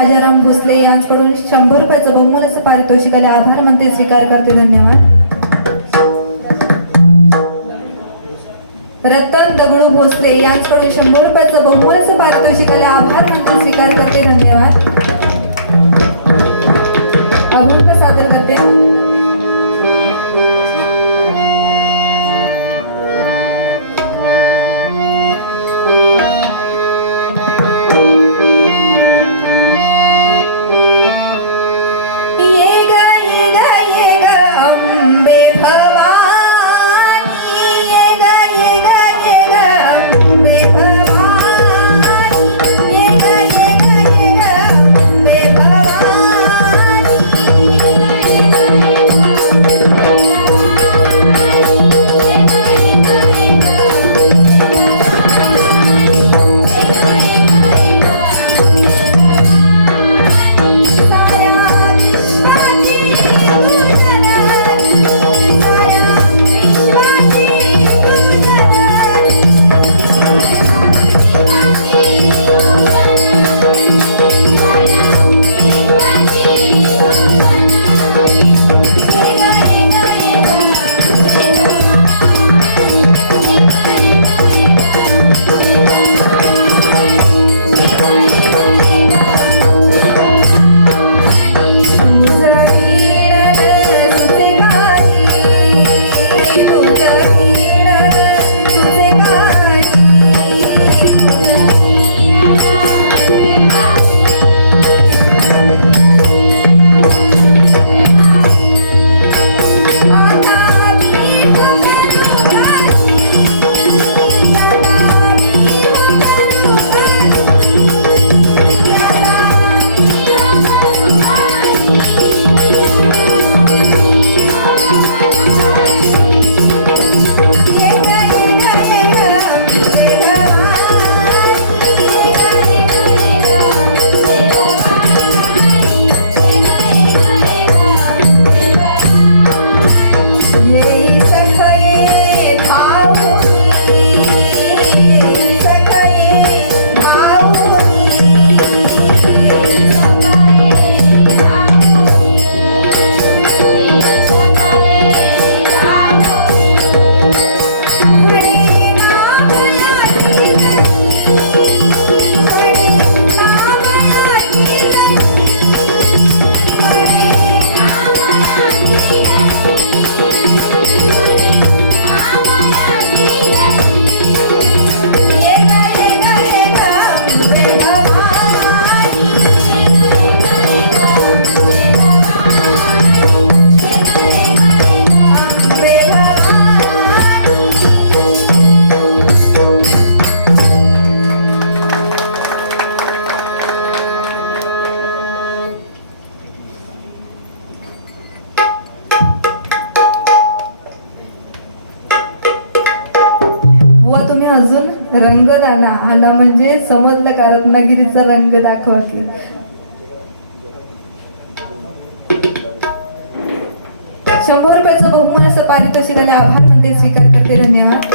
राजाराम भोसले यांच्याकडून शंभर रुपयाचं बहुमूल्य पारितोषिक आले आभार म्हणते स्वीकार करते धन्यवाद. रतन दगडू भोसले यांच्याकडून शंभर रुपयाचं बहुमूल्य पारितोषिक आले आभार म्हणते स्वीकार करते धन्यवाद. अभंग सादर करते. व तुम्ही अजून रंग दाना आला म्हणजे समजलं का? रत्नागिरीचा रंग दाखव की. शंभर रुपयाचं बहुमान असं पारितोषिकाला आभार म्हणते स्वीकार करते धन्यवाद.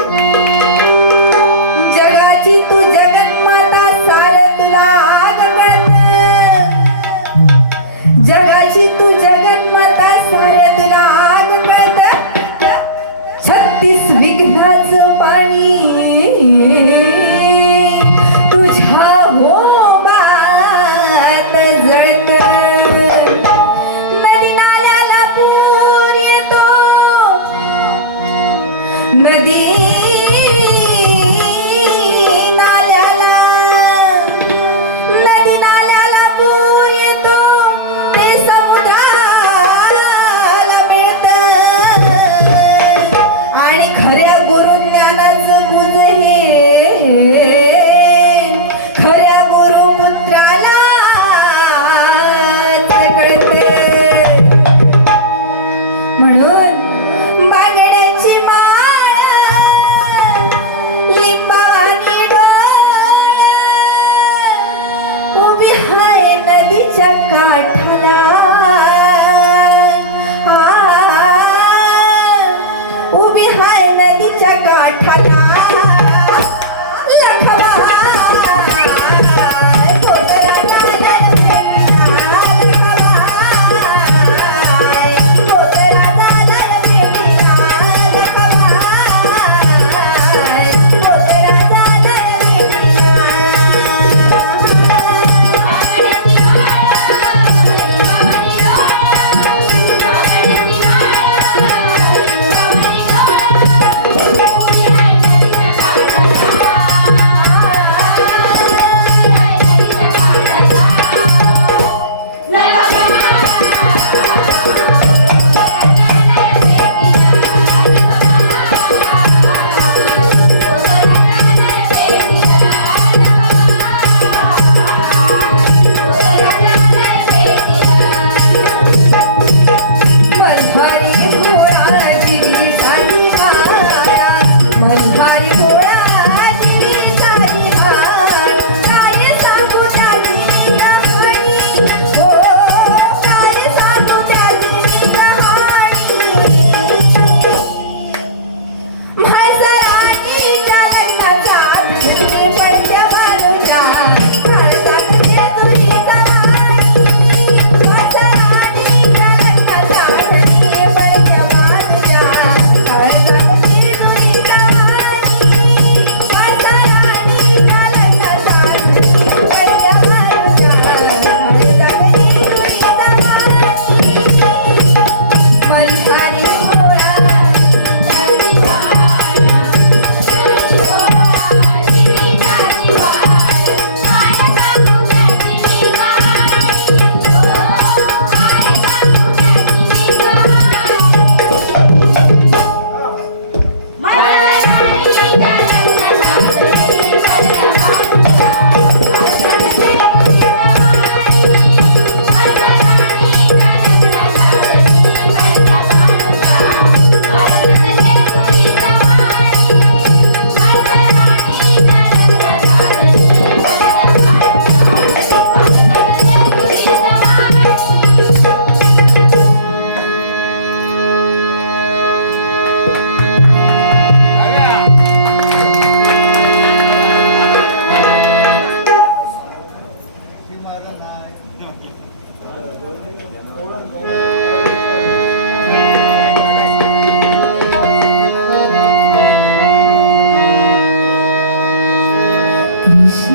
Peace.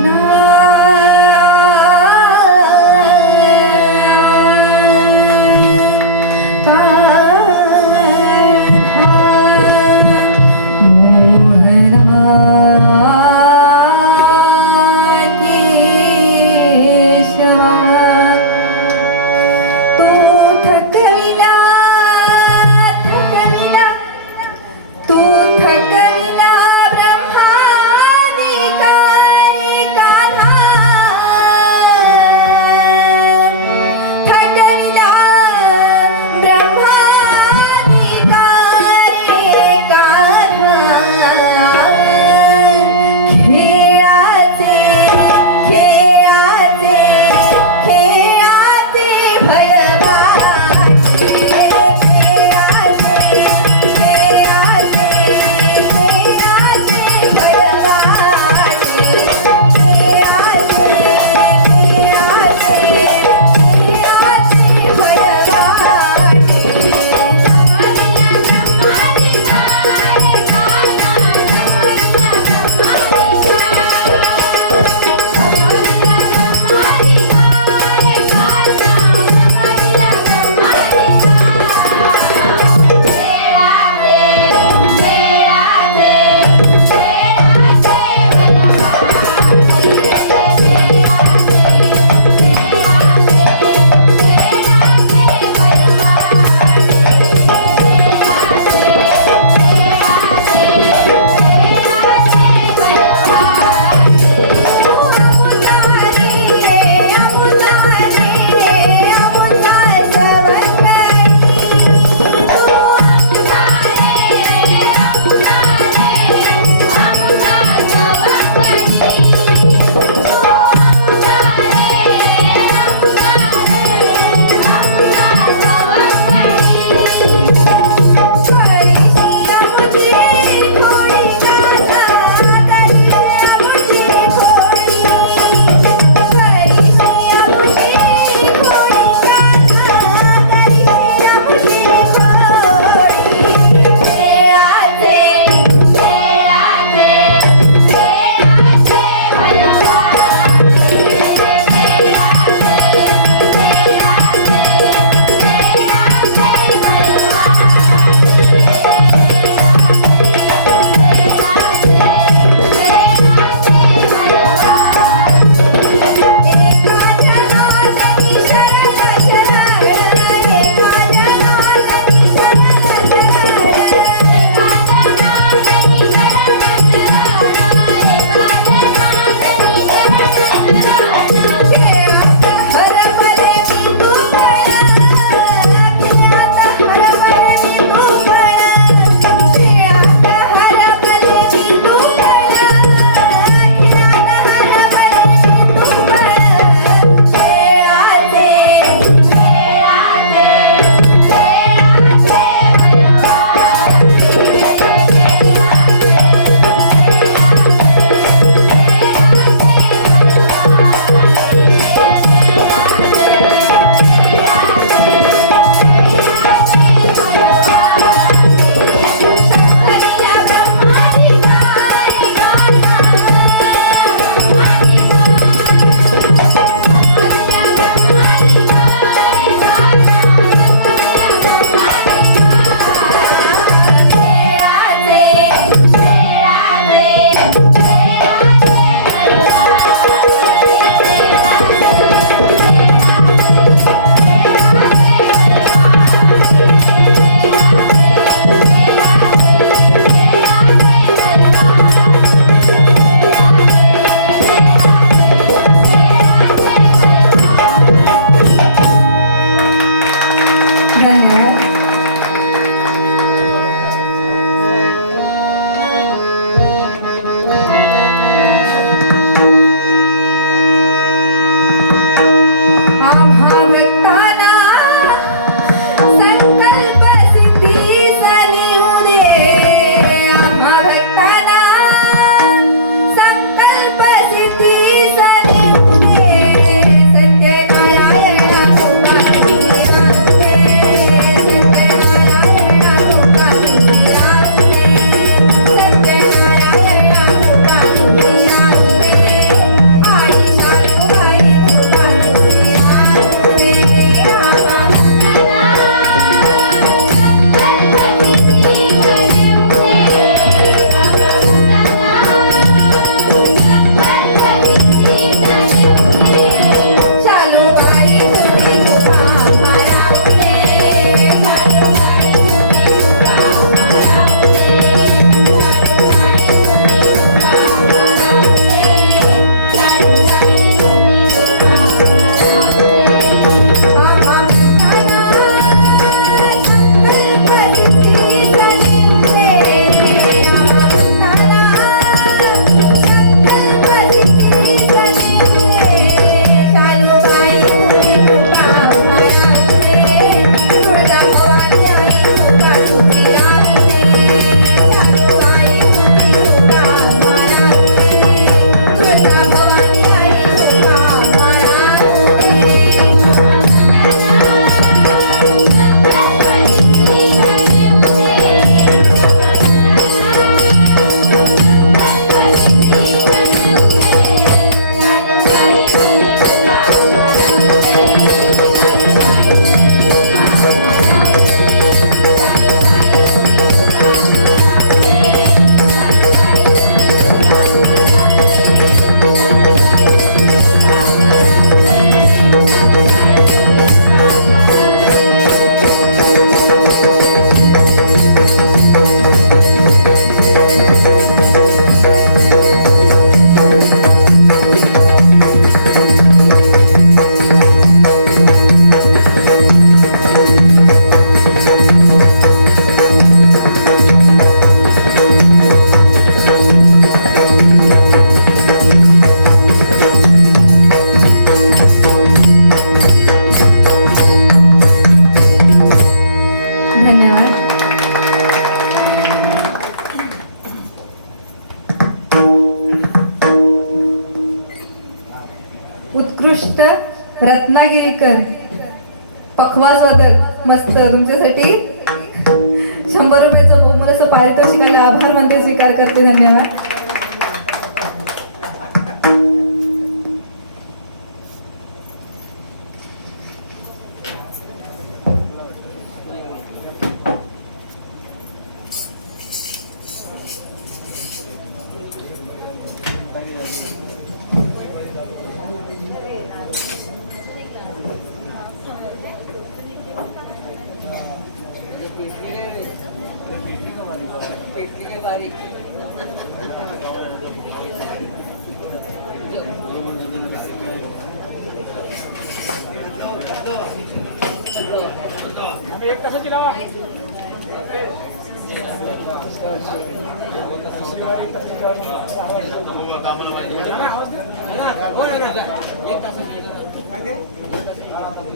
उत्कृष्ट पखवा पखवाज वादक मस्त तुमच्यासाठी. शंभर रुपयाचं बहुमूल असं पारितोषिक आभार मानते स्वीकार करते धन्यवाद. एक तासाची लावा.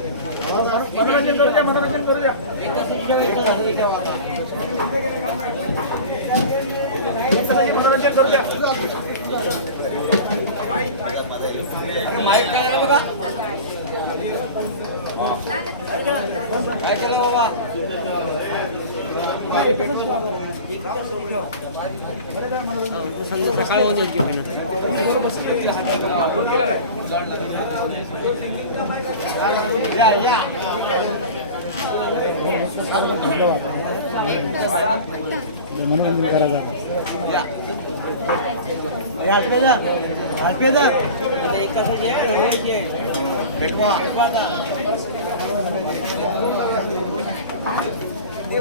मनोरंजन करू द्या मनोरंजन करू द्या एक तासाचे मनोरंजन करू द्या माहीत काय केलं बाबा सकाळी होते मनोरंजन करा जरा या अल्पेदर अल्पेदर एक तासाची आहे भेटवा